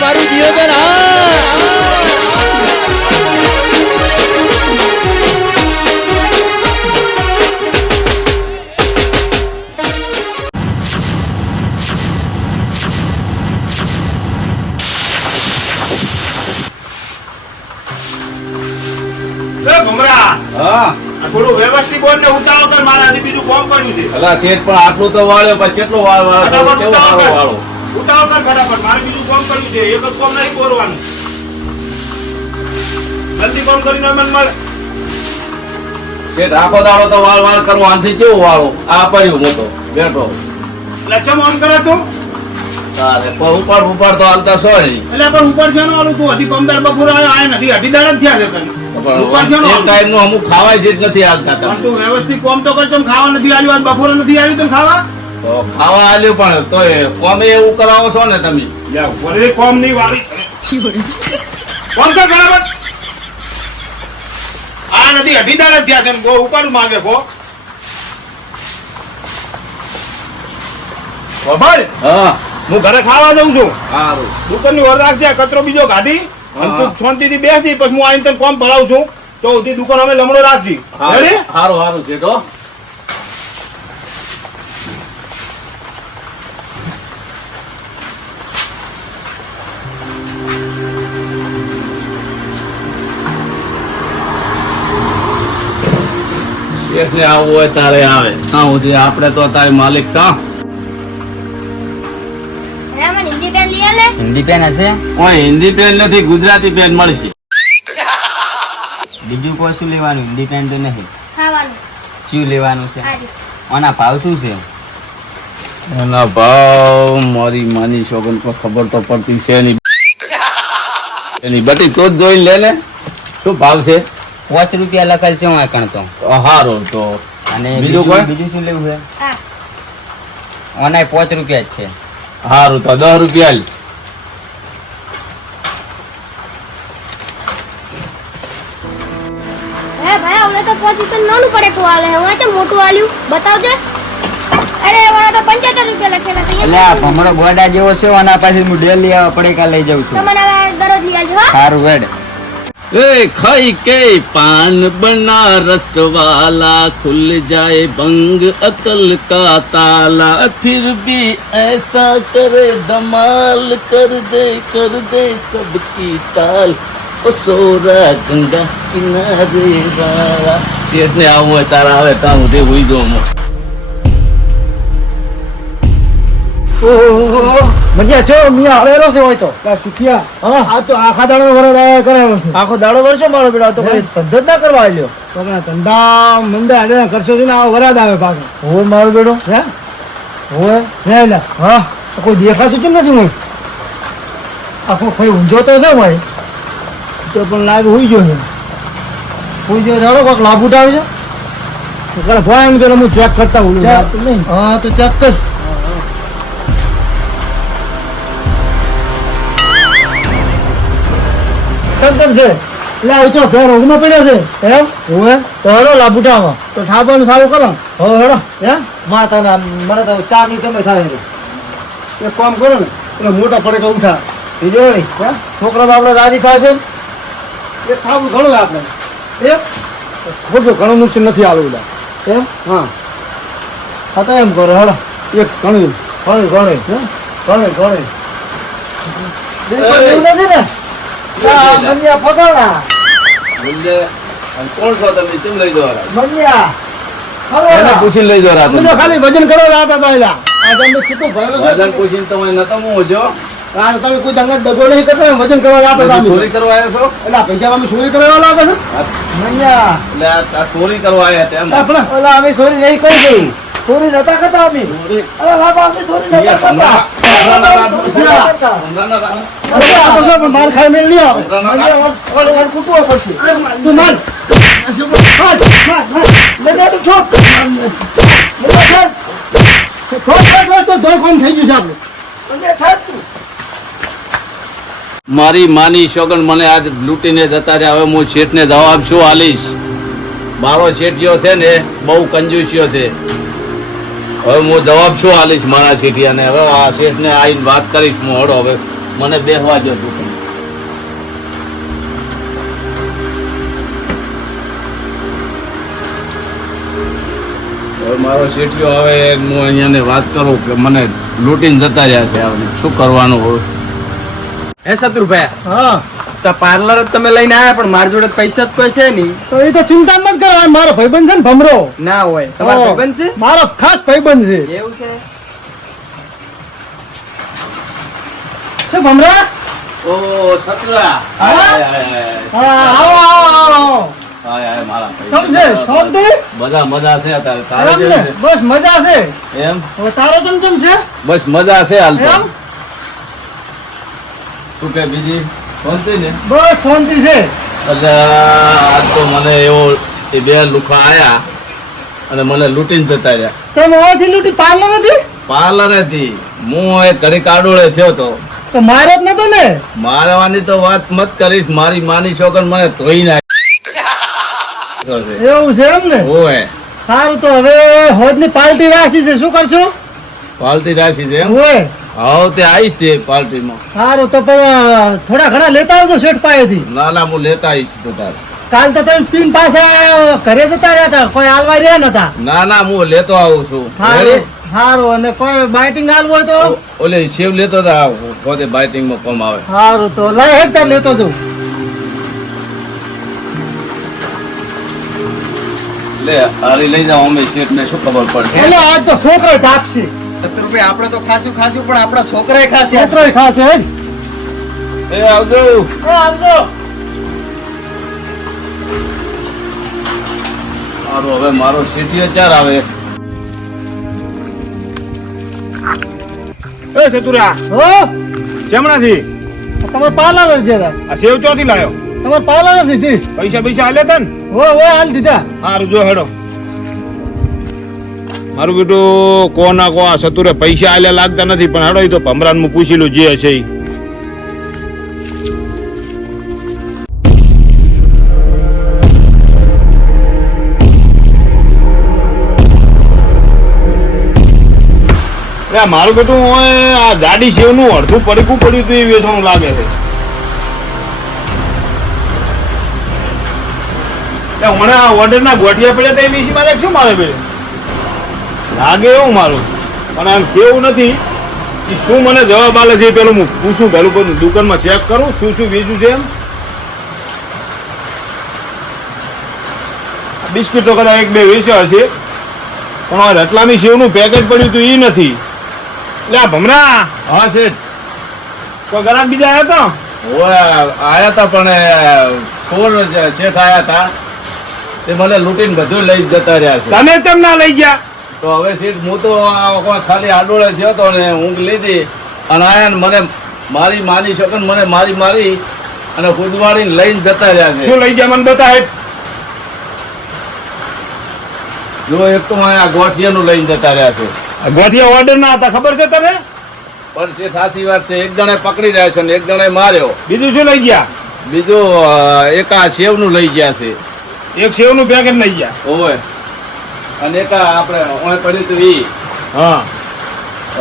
મારું દિયોદર થોડું વ્યવસ્થિત બોલ ને ઉતારો કર મારાથી બીજું કોમ પડ્યું છે. અલા શેઠ પણ આટલું તો વાળ્યો પછી કેટલો વાળો ઉતારો કર ફટાફટ મારે બીજું કોમ પડ્યું છે. એક જ કોમ નહીં બોલવાનું. જલ્દી કોમ કરીને મને મળે. શેઠ આખો દાડો તો વાળ કરવો આથી કેવું વાળો આ પડ્યું મોટો બેઠો એટલે ચમ ઓન કરે તું તારે ઉપર તો હાલતા સો નહીં એટલે પણ ઉપર છે ને ઓલું તું હજી 15 બપોર આયા નથી અઢીદાર જ થયા છે તને. ઉપર છે ને એક ટાઈમ નું અમુક ખાવાય જ નથી હાલતા પણ તું વ્યવસ્થિત કોમ તો કર. ચમ ખાવા નથી આવ્યું આજ બપોરે નથી આવ્યું તને ખાવા તો ખાવા આલ્યું પણ તોય કોમે એવું કરાવો છો ને તમે લ્યા બોલે કોમ ની વાળી કોમ કર બરાબર. આ નથી અઢીદાર જ થયા છે ને બહુ ઉપર માંગે કો ભાઈ. હા હું ઘરે ખાવા જઉં છું. સારું દુકાનની ઓર રાખજે કચરો બીજો કાઢી અને તું શાંતિથી બેસી પછી હું આવીને તને કોમ ભરાવું છું તો ઉધી દુકાન અમે લમણો રાખજી. રેડી? સારું શેઠ હો. શેઠ ને આવવું હોય તારે આવે આપણે તો તારે માલિક કા હિન્દી પેન હશે કોઈ હિન્દી પેન નથી ગુજરાતી પેન મળશે. બીજું કોઈ શું લેવાનું? હિન્દી પેન તો નહીં. ખાવાનું શું લેવાનું છે? આના ભાવ શું છે? એના ભાવ મારી માની છોકન પર ખબર તો પડતી છે નહીં. એની બટી તો જ જોઈ લે ને શું ભાવ છે. 5 રૂપિયા લખાય છે હું આકણ તો. હારું તો અને બીજું કોઈ? બીજું શું લેવું છે? આના 5 રૂપિયા જ છે. હારું તો 10 રૂપિયા લે. હે ભાઈ હવે તો 5 રૂપિયા નાનું પડે કો આલે હવે તો મોટું આલ્યું બતાવજે. અરે વણા તો 75 રૂપિયા લખેલા છે. એટલે આ ભમરો બોડા જેવો છે આના પાસે હું ડેલી આવા પડેકા લઈ જાઉં છું. તમને હવે દરરોજ લઈ આવજો હા. સારું વેડ. ए खाई के पान बनारस वाला खुल जाए भंग अकल का ताला फिर भी ऐसा करे धमाल कर दे सबकी ताल ओ सोरा गंगा किनारे वाला. શેઠને આવું હોય તારા આવે ત્યાં હું હુઈ જાઉં. મજા છો મિયા હળેલો છે હોય તો સુખિયા હા આ તો આખા દાડો વરદ આયા કરાયો છે. આખો દાડો વર્ષે મારો બેટા તો કોઈ ધંધો જ ના કરવા આવ્યો તો ધંધા મંદા આડે કરશો ને આ વરદ આવે પાછો હોય મારો બેટો હે હોય હે લા હા તો કોઈ દેખાશે કેમ નથી હોય આખો કોઈ ઊંઝો તો છે ભાઈ તો પણ લાગે હોઈ ગયો છે હોઈ ગયો દાડો કોઈક લાભ ઉઠાવે છે તો કરે ભોય પેલો હું ચેક કરતા હું હા તો ચેક કર કેમ છે એટલે આ તો ફેર રોગમાં પડ્યો છે એમ હોય તો હેડો લાભુટામાં તો ઠાબવાનું સારું કરો હો હેડો હે માતાના મને તો ચા ની તમે થાય છે એક કામ કરો ને એટલે મોટા પડે કે ઉઠા બીજો નહીં હે છોકરા આપણે રાજી થાય છે એ ખાવું ઘણું આપણે એમ ખોટું ઘણું નુકસાન નથી આવું એમ હા હા તો એમ કરો હેડો એક ઘણું ઘણી નથી ને કોણ છો તમે કેમ લઈ જવા પૂછી લઈ જવા ખાલી વજન કરો વજન પૂછીને તમે નતો હું જો તમે કોઈ દંગત દગો નહીં કરતા વજન કરવા ચોરી કરવા આવ્યા છો એટલે પૈસા અમે ચોરી કરવા લાગે છે એટલે ચોરી કરવા આવ્યા તેમ અમે ચોરી નહીં કરી ગઈ ચોરી નતા કરતા અમે અરે બાબા અમે ચોરી નતા કરતા માર ખાઈ મેળ લ્યો કૂટવો પડશે તું માર મારી માની શોગન મને આજ લૂંટીને જતા રહ્યા. હવે હું શેઠને જવાબ શું આલીશ? મારો શેઠિયો છે ને બહુ કંજૂસિયો છે. હવે હું જવાબ શું આલીશ મારા શેઠિયાને? હવે આ શેઠને આવીને વાત કરીશ હું. હડો હવે મને બેહવા જો દુકાન. હવે મારો શેઠિયો આવે હું અહીંયાને વાત કરું કે મને લૂંટીને જતા રહ્યા છે. આપણે શું કરવાનું હોય? હે શત્રુભાઈ, હા તો પાર્લર તમે લઈને આવ્યા પણ મારી જોડે પૈસા જ કોઈ છે નહીં. તો એ તો ચિંતા મત કરો, આ મારો ભાઈબંધ છે ને ભમરો. ના હોય તમારો ભાઈબંધ છે? મારો ખાસ ભાઈબંધ છે. એવું છે? શું ભમરા? ઓ સતરા. હા? હાય, હાય, હાય. હા, આવો આવો આવો. હાય, હાય, મારા સમજે શાંતિ? બધા મજા છે અત્યારે. તારે એમ કેવું ને? છે? બસ મજા છે. એમ હવે તારો ચમચમ છે બસ મજા છે હાલ તો. એમ? શું કે બીજી શાંતિ ને? બસ શાંતિ છે. એટલે આજ તો મને એવો એ બે લુખા આયા અને મને લૂંટીને જતા રહ્યા. ચમ હોવાથી લૂંટી પાર્લર હતી પાર્લરેથી હું એ ઘડી કાડોળે થયો તો. તો મારો જ નતો ને. મારવાની તો વાત મત કરીશ. મારી માની છોકર મને ધોઈ નાખી. એવું છે એમ ને? ઓય સારું, તો હવે હોજની પાર્ટી રાશી છે, શું કરશું? પાર્ટી રાશી છે એમ? હોય હાવ તે આવીશ તે પાર્ટીમાં. સારું, તો પણ થોડા ઘણા લેતા આવજો શેઠ પાસેથી. ના ના હું લેતા આવીશ તો તારે. કાલ તો તમે પીન પાછા ઘરે જતા રહ્યા હતા, કોઈ હાલવા રહ્યા નતા. ના ના હું લેતો આવું છું. સારું સારું, અને કોઈ બાઇટિંગ હાલવું હોય તો ઓલે શેવ લેતો હતા પોતે બાઇટિંગમાં કોમ આવે. સારું, તો લઈ હેડતા લેતો જઉં. લે હારી લઈ જાઓ. અમે શેઠ ને શું ખબર પડે? એટલે આજ તો છોકરો તાપશે. શત્રુભાઈ આપણે તો ખાસું ખાસું પણ આપણા છોકરાએ ખાશે. છોકરો ખાશે હેડ. એ આવજો. આવજો. સારું, હવે મારો શેઠિયો ચાર આવે. એ સતુરા હો, જમણાથી તમારે પાર્લર જ જતા. આ સેવ ચોથી લાયો? તમારે પાર્લર જ લીધી. પૈસા પૈસા આલે તન? હો હાલ દીધા. હારું, જો હેડો. મારું બેટું કોના કો આ સતુરે પૈસા આલ્યા લાગતા નથી, પણ હેડો, એ તો ભમરાન હું પૂછી લઉં જે હશે ઈ. અરે મારું બેટું આ ગાડી સેવનું અડધું પડકું પડ્યું હતું એ વેચવાનું લાગે છે. મને આ ઓર્ડરના ગોઠિયા પડ્યા હતા એ વિશે મારે શું મારે બે લાગે એવું મારું, પણ આમ કેવું નથી કે શું મને જવાબ આલે છે. પેલું હું પૂછું, પેલું બધું દુકાનમાં ચેક કરું શું શું વેચું છે એમ. બિસ્કિટ તો કદાચ એક બે વેચ્યા હશે, પણ આ રતલામી સેવનું પેકેટ પડ્યું હતું એ નથી. એટલે આ ભમરા હા શેઠ. કોઈ ગ્રાહક બીજા આવ્યા ઓય આયા તા પણ ચોર શેઠ આયા તા. તે મને લૂંટીને બધું લઈ જતા રહ્યા છે. હતા? તમે કેમ ના લઈ ગયા? તો હવે શેઠ હું તો ખાલી આડોળે થયો તો ને ઊંઘ લીધી અને આયા ને મને મારી માની શકન મને મારી અને કુદવાડીને લઈને જતા રહ્યા છે. શું લઈ ગયા મને બતાવે. જો એક તો આ ગોઠિયાનું લઈને જતા રહ્યા છે. ગોઠિયા ઓર્ડર ના હતા, ખબર છે તને? પણ શેઠ સાચી વાત છે. એક જણે પકડી રહ્યા છે ને એક જણે માર્યો. બીજું શું લઈ ગયા? બીજું એક આ સેવનું લઈ ગયા છે. એક સેવનું પેકેટ લઈ ગયા. ઓય અને એક આ આપણે ઓય પડ્યું હતું ઈ હા,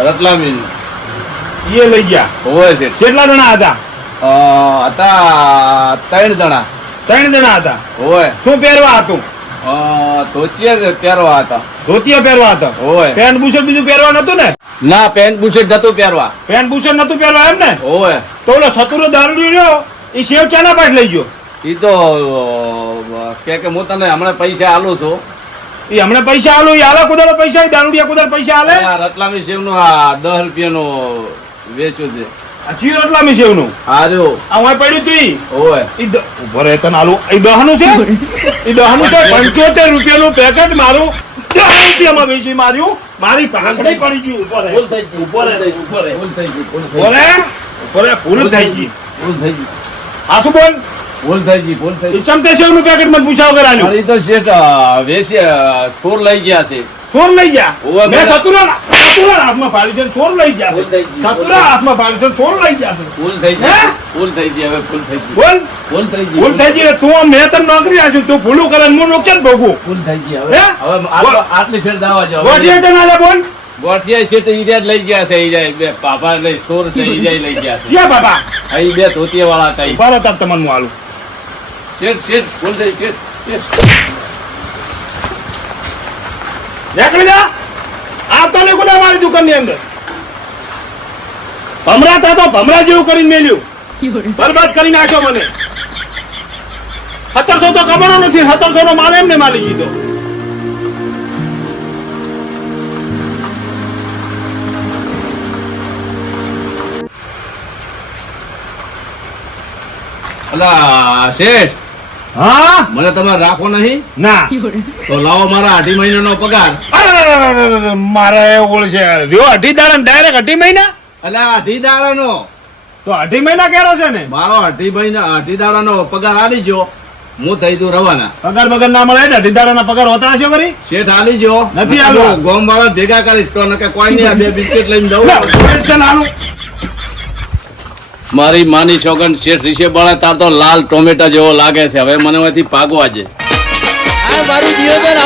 રતલામી એ લઈ ગયા. હોય છે. કેટલા જણા હતા? હતા 3 જણા. 3 જણા હતા. હોય શું પહેરવા હતું? ધોતિયા જ પહેરવા હતા. ધોતિયા પહેરવા હતા. હોય પેન્ટ બુશર્ટ બીજું પહેરવા નતું ને? ના પેન્ટ બુશર્ટ નતું પહેરવા. પેન્ટ બુશર્ટ નતું પહેરવા એમ ને? હોય તો ઓલો સતુરો દારૂડિયો રહ્યો એ સેવ ચાના પાસ લઈ ગયો. ઈ તો કે હું તને હમણાં પૈસા આલું છું. એ હમણાં પૈસા આલો, એ આલા કુદારો પૈસા, એ દારૂડિયા કુદાર પૈસા આલે. આ રતલામી સેવનું આ 10 રૂપિયાનું વેચ્યું છે. આ ચીર રતલામી સેવનું હાર્યો. આ વાય પડ્યું તું ઈ. હોય ઉભો રહે તને આલું. એ દહનું છે? એ દહનું છે. 75 રૂપિયાનું પેકેટ મારું 10 રૂપિયામાં વેચી માર્યું. મારી પાંખડી પડી ગઈ. ઉભો રહે. ભૂલ થઈ ગઈ. ઉભો રહે. ઉભો રહે. ભૂલ થઈ ગઈ. ભૂલ થઈ ઉભો ગઈ. રહે. ઉભો રહે. ભૂલ થઈ ગઈ. ભૂલ થઈ ગઈ. આ શું બોલ? ભૂલ થઈ ગઈ. ભૂલ થઈ એ ગઈ. ચમચે સેવનું પેકેટ મને પૂછાવ કરાયું. ઈ તો શેઠ ચોર લઈ ગયા છે. ચોર લઈ ગયા. ઓવે, મેં મેં- સતુરા હાથમાં પાડી છે, ચોર લઈ ગયા ભૂલ થઈ ગઈ. સતુરા હાથમાં પાડી છે, ચોર લઈ ગયા છે. ભૂલ થઈ હે? ગઈ. ભૂલ થઈ ગઈ. હવે ભૂલ થઈ ગઈ. બોલ. ભૂલ થઈ ગઈ. ભૂલ થઈ ગઈ. તું મેં તને નોકરી આપ્યું, તું ભૂલું કરે ને હું નુકસાન ભોગવું. ભૂલ થઈ ગઈ. હવે હે? હવે બોલ. આટલી ફેર દાવા જાવ. ગોઠિયા જણા લે બોલ. ગોઠિયા છે તો ઈ રહ્યા જ લઈ ગયા છે ઈ જાય બે પાપા લઈ સોર છે ઈ જાય લઈ ગયા છે ક્યાં બાપા અહીં બે ધોતિયા વાળા હતા ઈ. બરાબર તાર તમને હું આલું શેઠ બોલ દે શેઠ નીકળી જા આવતો ને કુદા મારી દુકાનની અંદર ભમરા થા તો ભમરા જેવું કરીને મેલ્યું બરબાદ કરી નાખ્યો મને 1700 તો કમાણો નથી 1700 નો માલ એમને માલી દીધો અલા શેઠ હા મને તમારે રાખવો નહીં ના તો લાવો મારા 8 મહિનાનો પગાર. અરે મારે ઓળ છે રહ્યો 8 દાડા ડાયરેક્ટ 8 મહિના અલા 8 દાડાનો તો 8 મહિના કેરો છે ને મારો 8 દાડાનો પગાર આલી જો હું થઈ દઉં રવાના. પગાર બગર ના મળે ને 8 દાડાના પગાર હોતા હશે વળી શેઠ આલી જો નથી આલવા. ગોમ વાળા ભેગા કરીશ તો નકે કોઈ નહીં. આ બે બિસ્કિટ લઈને દઉં. મારી માની છોકન શેઠ રીશે બળે તાર તો લાલ ટોમેટા જેવો લાગે છે. હવે મને એમાંથી ભાગવા છે. આ મારું જીવન